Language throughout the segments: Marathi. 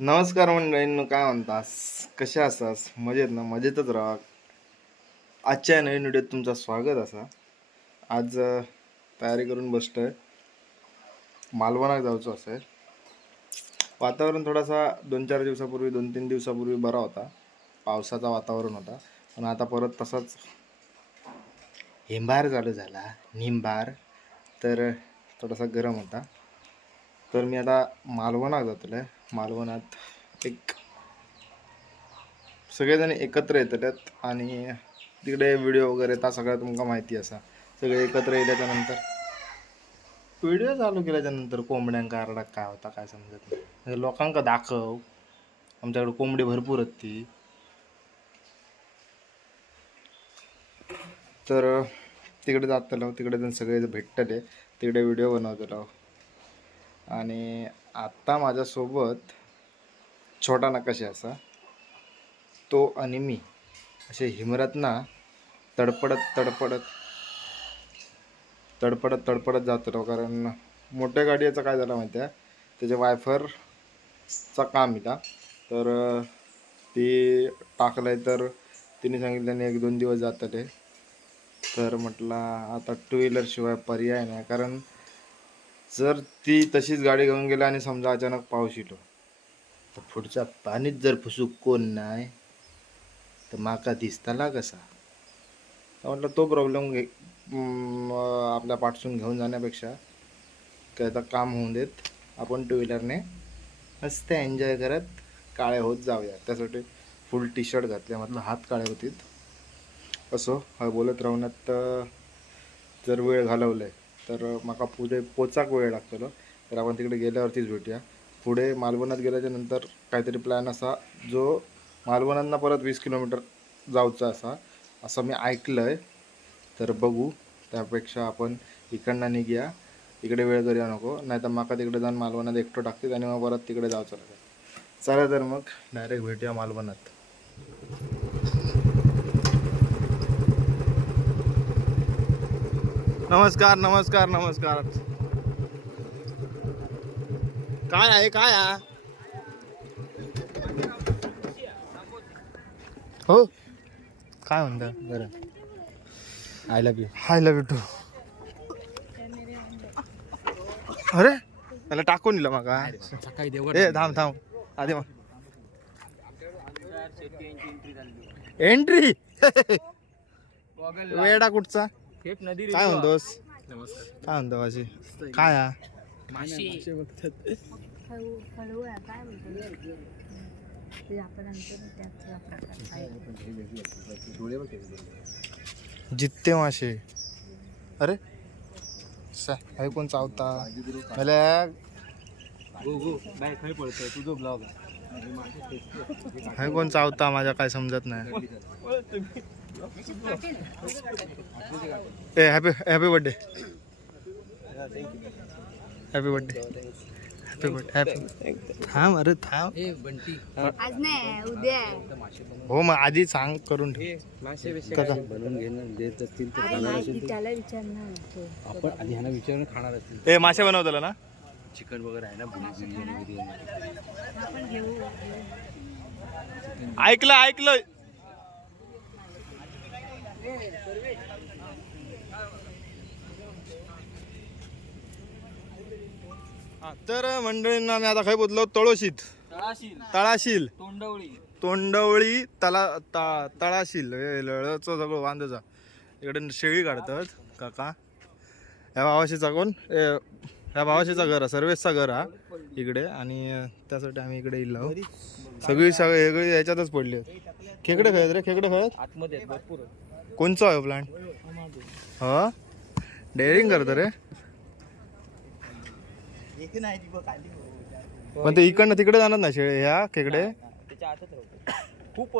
नमस्कार मंडळींनो काय म्हणतास? कसे असास मजेत ना? मजेतच राहा. आजच्या नवीन व्हिडिओत तुमचं स्वागत असा. आज तयारी करून बसतोय. मालवणात जायचो असं आहे वातावरण थोडासा दोन चार दिवसापूर्वी दोन तीन दिवसापूर्वी बरा होता. पावसाचा वातावरण होता. पण आता परत तसाच हिंबार चालू झाला. निंबार तर थोडासा गरम होता. तर मी आता मालवणात जातले मालवणात एक सगळेजण एकत्र येतल्यात आणि तिकडे व्हिडिओ वगैरे त्या सगळ्या तुमका माहिती असा. सगळे एकत्र येल्याच्या व्हिडिओ चालू केल्याच्यानंतर कोंबड्यांका आरडा काय होता काय समजत नाही. म्हणजे लोकांका दाखव. आमच्याकडे कोंबडी भरपूर आहेत ती. तर तिकडे जातलो तिकडे जण सगळे भेटतले. तिकडे व्हिडिओ बनवतलो. आणि आत्ता माझ्यासोबत छोटा नकाशे असा. तो आणि मी असे हिमरत ना तडपडत तडपडत तडपडत तडपडत जातो कारण मोठ्या गाडीचं काय झालं माहिती आहे? त्याच्या वायफरचा काम इथं. तर ती टाकलं आहे तर तिने सांगितलं एक दोन दिवस जातले तर म्हटलं आता टू व्हीलरशिवाय पर्याय नाही. कारण जर ती तशीच गाडी घेऊन गेला आणि समजा अचानक पाऊस येतो तर पुढच्या पाणीत जर फुसूक कोण नाही तर माका दिसताला कसा? तर म्हटलं तो प्रॉब्लेम घे आपल्या पाठसून घेऊन जाण्यापेक्षा त्याचं काम होऊन देत. आपण टू व्हीलरने मस्त एन्जॉय करत काळे होत जाऊया. त्यासाठी फुल टी शर्ट घातले म्हटलं हात काळे होतील. असो हा बोलत राहून तर जर वेळ घालवलाय तर म्हाका पुढे पोचाक वेळ लागतलो तर आपण तिकडे गेल्यावरतीच भेटूया. पुढे मालवणात गेल्याच्यानंतर काहीतरी प्लॅन असा जो मालवणांना परत वीस किलोमीटर जाऊचा असा असं मी ऐकलं आहे तर बघू त्यापेक्षा आपण इकडनं निघूया. इकडे वेळ करूया नको नाही तर माका तिकडे जाऊन मालवणात एकटो टाकतील आणि मग परत तिकडे जाऊचं लागेल. चला तर मग डायरेक्ट भेटूया मालवणात. नमस्कार नमस्कार नमस्कार. काय आहे काय आहे? हो? काय म्हणता? बरं. I love you hi love you too अरे त्याला टाकून दिलं माका सकाळी ए थांब थांब. आधी मग. एंट्री वेडा कुठचा? थेट नदी काय म्हणतोस? नमस्कार. काय म्हणतो अशी काय हा? माशी हळू हळू आहे, काय बोलतो ते आपण आणतो ना त्याचा प्रकार आहे. जित्ते मासे. अरे सा हाय कोण चावता? मला गो गो बाय खंय पडतोय तुझो ब्लॉग हाय कोण चावता? माझ्या काय समजत नाही. ए happy happy birthday happy birthday happy birthday happy थांब अरे थांब. ए बंटी. आज नाही उद्या. हो मग आधी सांग करून ठेव. मासे कसा? बनवून घेणं देत असतील तर अरे नाही ती. त्याला विचारणार तो. आपण आधी ह्यांना विचारून खाणार असतील ए मासे बनवताला ना? चिकन वगैरे आहे ना? बिर्याणी बिर्याणी. ऐकलं ऐकलं. हा, तर मंडळींना मी आता काय बोललो तळोशीत. तळाशील. तळाशील. तोंडवळी. तोंडवळी तला ता तळाशील. हे लळचं सगळं वांदचा. इकडे शेळी काढतात काका. ह्या भावाशीचा कोण? ए, ह्या भावाशीचा घर हा सर्वेसचा घर हा. इकडे आणि अं, त्यासाठी आम्ही इकडे इल्लो सगळी सगळी सगळी ह्याच्यातच पडली. खेकडे खेळत रे खेकडे खेळत? आतमध्ये आहेत भरपूर. कोणचा आहे प्लांट हा? डेअरिंग करतं रे. पण ते इकडनं तिकडे जाणार ना शेळे ह्या खेकडे? त्याच्या आतच राहतो खूप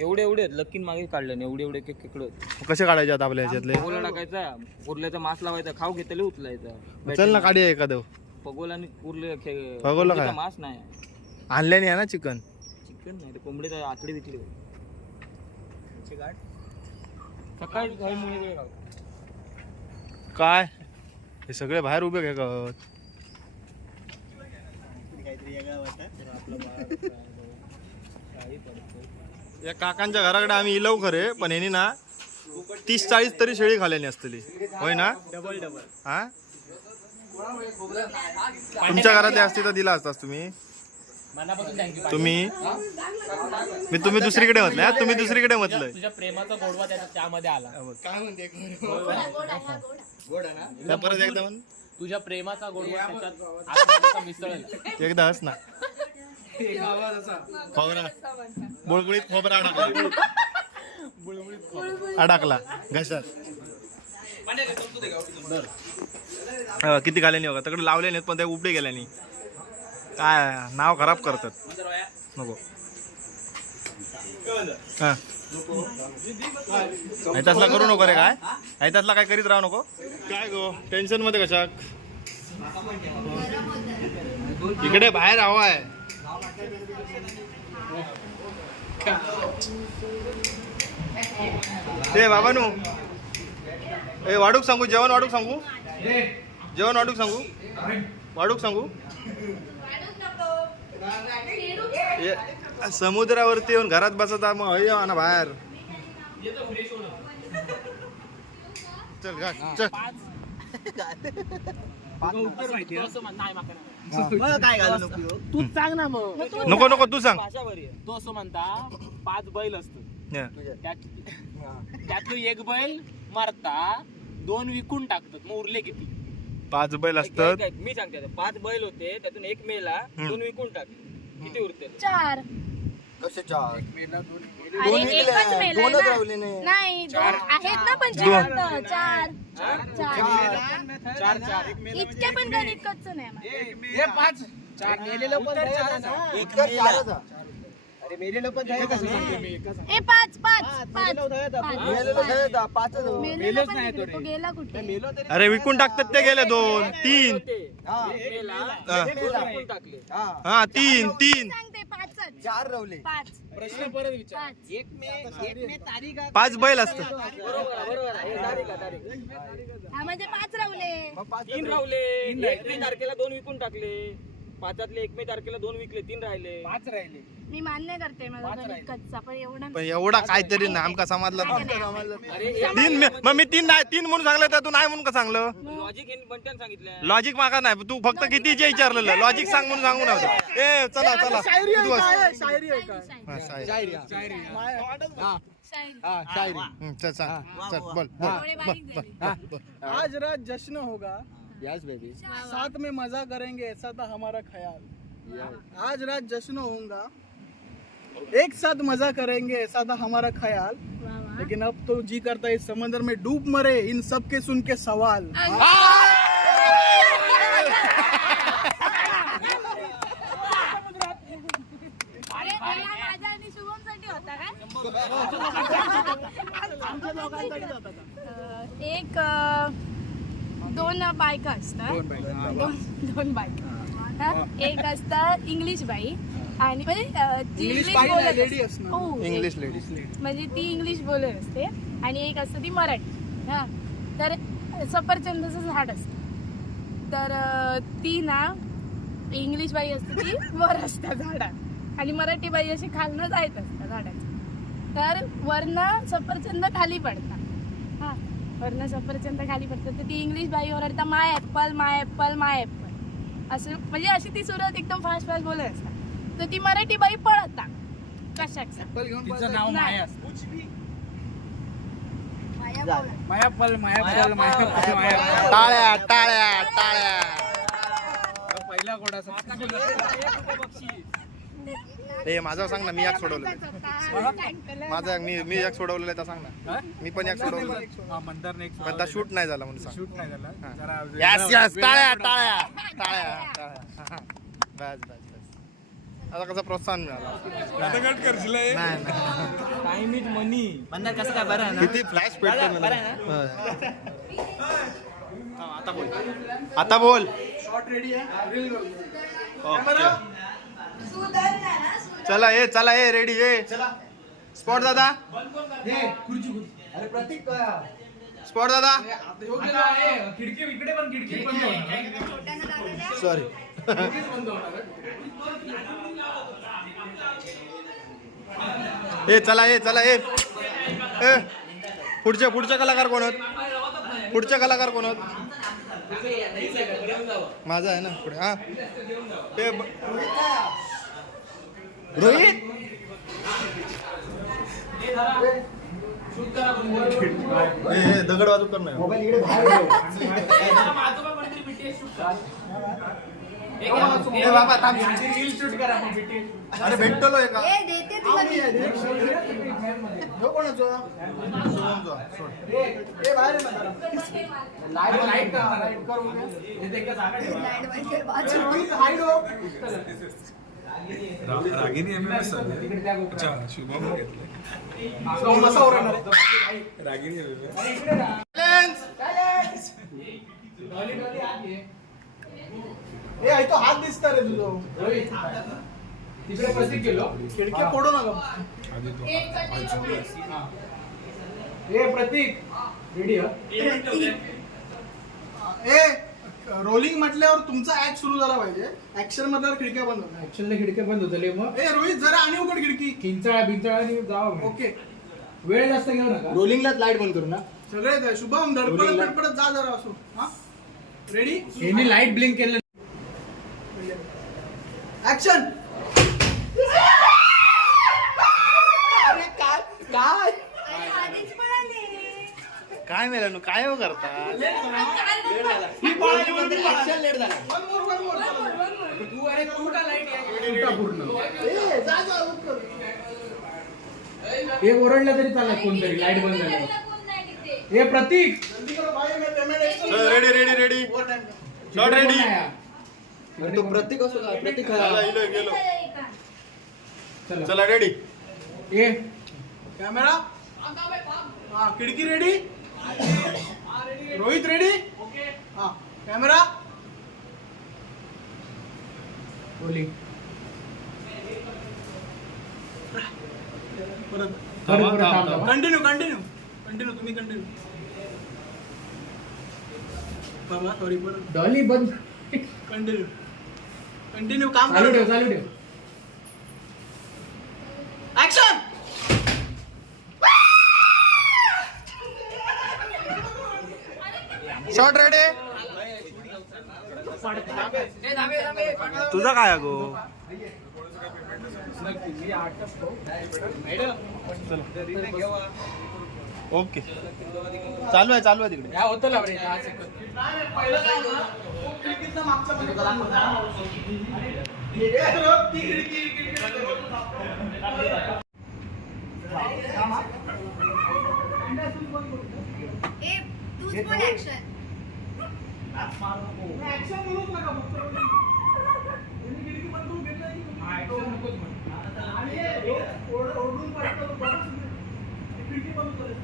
एवढे एवढे. लकीन मागे काढले ना एवढे एवढे केकडं कसे काढायचे आता आपल्या ह्याच्यातले? पगोला टाकायचा. कुर्ल्याचा मास लावायचा. खाऊ घेतले उचलायचा. चल ना काढी एखादं. पगोल आणि कुर्ले खे- पगोला काय? मास नाही. आणल्याने आहे ना चिकन? चिकन नाही ते कोंबडीचा आतडी विकली. सकाळी मुळे घालतो. काय? हे सगळे बाहेर उभे काय काहीतरी वेगळा आपला या काकांच्या घराकडे आम्ही इलव खरे पण यांनी ना तीस चाळीस तरी शेळी खाल्ल्यानी असतली. होय ना? Double double. हा? तुमच्या घरातले असते तर दिला असतास तुम्ही. मनापासून थँक्यू तुम्ही? मी तुम्ही दुसरीकडे म्हटलंय हा? तुम्ही दुसरीकडे म्हटलंय. तुझ्या प्रेमाचा गोडवा त्याच्या त्यामध्ये आला. त्या परत एकदा म्हण. तुझ्या प्रेमाचा गोडवा त्याच्यात आतमध्ये मिसळला? एकदा हस ना. खोबरा. बुळबुळीत खोबरा अडकला. अडकला घशात. हा, किती घाल्यानी बघा तिकडे लावले नाहीत पण ते उपडे गेल्यानी. काय नाव खराब करतात. नको. हा. तसला करू नको रे काय? तसला काय करीत राहू नको? काय गो? टेन्शनमध्ये कशा इकडे बाहेर हवा आहे. ते बाबा नू ए वाढूक सांगू जेवण वाढूक सांगू? जेवण वाढूक सांगू? वाढूक सांगू? समुद्रावरती येऊन घरात बसता मग हय ना बाहेर. चल गा, चल. तूच सांग ना मग. नको नको तू सांग. आहे. तो असं म्हणता पाच बैल असत. या. त्यात त्यातलं एक बैल मारता दोन विकून टाकतात मग उरले किती? पाच बैल असतात ऐक- ऐक, मी सांगते आता. पाच बैल होते त्यातून एक मेला दोन विकून टाकले किती उरते? चार. कसे चार? अरे एकच मेलाय ना. नाही दोन आहेत ना पण जिवंत. चार. चार? चार. चार. इतके पण गणित कच्च नाही आम्हाला. ए पाच पाच पाच पाच. मेलेला पण इकडे. तो गेला कुठे? अरे विकून टाकतात ते गेले दोन तीन. हा. हा तीन तीन. सांगते पाचच. चार रवले. पाच. प्रश्न परत विचार. पाच. पाच बैल असतात. बरोबर आहे, बरोबर आहे. तारीख आहे, तारीख. हा म्हणजे पाच रावले. तीन रावले. एक मे तारखेला दोन विकून टाकले. पाचातले एक मे तारखेला दोन विकले तीन राहिले. पाच राहिले. मी मान्य करते गणित कच्चा पण एवढा पण एवढा काहीतरी ना आमका समजला अरे तीन मे- मग मी तीन नाही तीन म्हणून सांगलं तर तू नाही म्हणून का सांगलं? लॉजिक इन बंटन सांगितलं लॉजिक मागा नाही तू फक्त किती जे विचारलेलं लॉजिक सांग म्हणून सांगू नव्हतं ए चला चला. तू बस. हा, शायरी. हम्म, चल सांग चल बोल बोल. थोडे बारीक झाले. आज रात जश्न होगा. यस बेबी साथ में मजा करेंगे ऐसा था हमारा ख्याल. आज रात जश्न होगा एक साथ मजा करेंगे ऐसा था हमारा ख्याल. लेकिन अब तो जी करता है इस समंदर में डूब मरे इन सब के सुन के? सवाल एक दोन बायका असतात. दोन दोन बायका? एक असतात इंग्लिश बाई. आणि म्हणजे अं, ती इंग्लिश बोलत लेडी असते. असणार. हो, इंग्लिश लेडीज म्हणजे ती इंग्लिश बोलत असते. आणि एक असतं ती मराठी. हा. तर सफरचंदाचं झाड असतं. तर अं, ती ना इंग्लिश बाई असते ती वर असते झाडात. आणि मराठी बाई अशी खालनं जायत असतात झाडाच्या तर वरनं सफरचंद खाली पडतात. हा. वरनं सफरचंद खाली पडतात. तर ती इंग्लिश बाई ओरडता my apple my apple my apple. असं म्हणजे अशी ती सुरुवात एकदम फास्ट फास्ट बोलत असतात. तर ती मराठी बाई पळता. कशाक तिचं नाव. माया टाळ्या टाळ्या टाळ्या. पहिला घोडा ए माझं सांग ना मी एक सोडवलं माझं मी मी एक सोडवलेलं आहे तर सांग ना. मी पण एक सोडवलं मंदार ने एक पण त्या शूट नाही झाला म्हणून सांग. शूट नाही झाला. जरा यस यस टाळ्या टाळ्या टाळ्या टाळ्या. बस बस. आता कसं प्रोत्साहन मिळालं. नाही नाही. टाइम इज मनी किती फ्लॅश पेटतो आता बोल. आता बोल. ओके चला ए चला ए रेडी ए स्पॉट दादा. अरे प्रतीक काय स्पॉट दादा. खिडकी इकडे पण खिडकी बंद सॉरी ए चला ए चला ए. ए पुढचे पुढचे कलाकार कोण आहेत? पुढचे कलाकार कोण आहेत? माझा आहे ना पुढे हा. ए ब- रोहित? ए, ए, दगड वाजू कर. ना मोबाईल इकडे बाहेर ठेव. ए बाबा थांब अरे भेटतो लो एका ए देते तुला मी. हो कोणाचो ए बाहेर ये ना जरा. लाइट कर, लाइट कर उद्या. रोहित, हाय डो. रागिनी एम एम एस अच्छा शुभम घेतलं? रागिनी एम एम एस ए आई तो हात दिसता रे तुझो. खिडक्या फोडू नका. आधी तो एक कटी ए प्रतीक. रेडी ए रोलिंग म्हटल्यावर तुमचा ऍक्ट सुरू झाला पाहिजे. ऍक्शन मधल्यावर खिडक्या बंद होणार. ऍक्शनला खिडक्या बंद होतले मग. ए रोहित जरा आणि उघड खिडकी. किंचाळा बिंचाळा जावा मग. ओके. वेळ जास्त घेऊ नका. रोलिंगलाच लाइट बंद करू ना. सगळे शुभम धडपडत ला- धडपडत जा जरा असो हा? रेडी यांनी लाइट ब्लिंक केलं ऍक्शन काय मिळालं काय हो करता? ऍक्शन लेट झाला. तू अरे लाइट ए जा जा उठ. एक ओरडलं तरी चालत कोणतरी लाइट बंद झाली. हे प्रतीक! जल्दी करो भाई मैं payment extra ready ready ready ready अरे तो प्रतीक असो का प्रतीक चला इलो गेलो. चला चला. रेडी ये. कॅमेरा? हा खिडकी रेडी रोहित रेडी हा कॅमेरा? बोलिंग परत. थांब, थांब. कंटिन्यू कंटिन्यू कंटिन्यू तुम्ही कंटिन्यू सॉरी परत. डॉली बंद. कंटिन्यू कंटिन्यू काम चालू ठेव चालू ठेव. ऍक्शन शॉट रेडी तुझा काय गो ओके चालू आहे चालू आहे तिकडे. होतं मागच्या मध्ये. हे खिडकी, खिडकी. ए तूच पण ऍक्शन Action म्हणूच नका फक्त. त्यांनी खिडकी बंद करून घेतलं नाही. आणि ओरडून पडतं. खिडकी बंद करायची.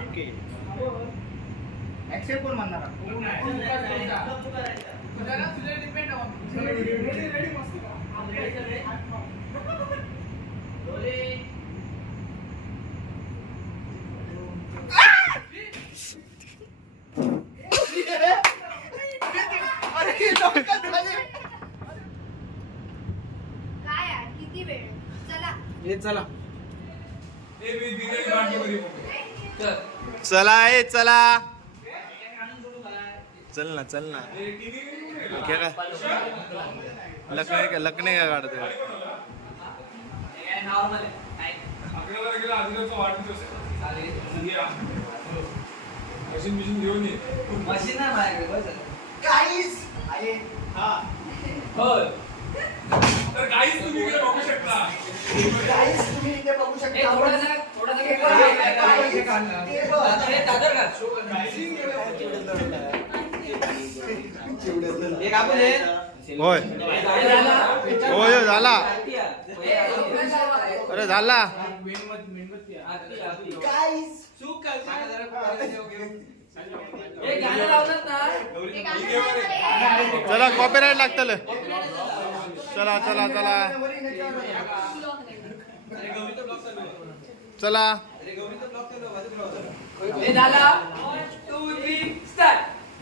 ओके ऍक्सेप्ट कोण म्हणणार काय यार किती वेळ चला हे चला चला ए चला. चल ना चल ना. क्या काय लकणे का लकणे का काढते. मशीन तर काहीच तुम्ही इकडे बघू शकता. तुम्ही इथे बघू शकता होय होय. होय, झाला. अरे झाला. चला कॉपीराईट लागतलं. चला चला चला. चला.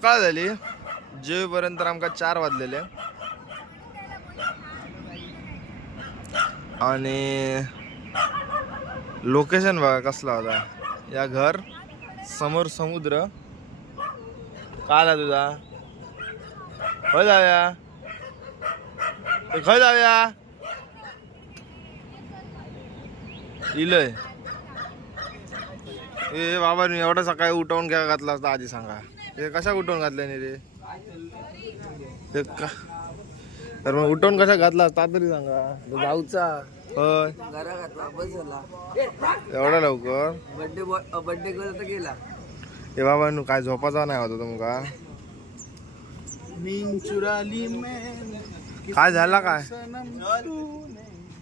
सकाळ झाली. जेवेपर्यंत आमका चार वाजलेले. आणि लोकेशन बघा कसला होता. या घर समोर समुद्र. काय आला तुझा? खय जाऊया. खय जाऊया. इलय. ए बाबा मी एवढं सकाळी उठवून घ्या घातला असता आधी सांगा. ते कशा उठवून घातलं नाही रे? ते का? तर मग उठवून कशा घातला? असता तरी सांगा. जाऊचा. होय. घरा घातला बस झाला. एवढा लवकर? बर्थडे बर्थडे करत गेला. ए बाबा नु काय झोपाचा नाही होता तुमका? काय झाला काय?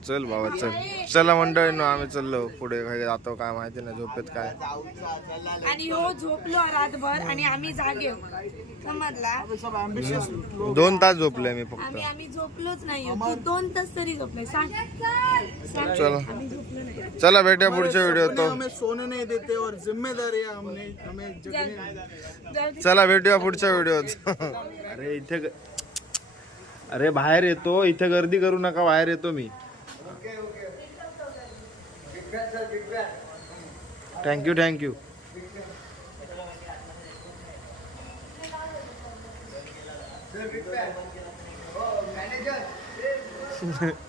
चल बाबा चल. चला मंडळी नो आम्ही चाललो पुढे. काय जातो काय माहिती नाही झोपेत काय. आणि हो झोपलो रातभर आणि आम्ही जागे समजला दोन तास झोपले मी फक्त. आम्ही आम्ही झोपलोच नाही तू दोन तास तरी झोपले. चला. आम्ही झोपलो नाही. चला भेटूया पुढच्या व्हिडिओ तो हमें सोने नहीं देते और जिम्मेदारी हमने हमें जगने जल्दी चला भेटूया पुढच्या व्हिडिओत. अरे इथे अरे बाहेर येतो. इथे गर्दी करू नका बाहेर येतो मी. Thank you thank you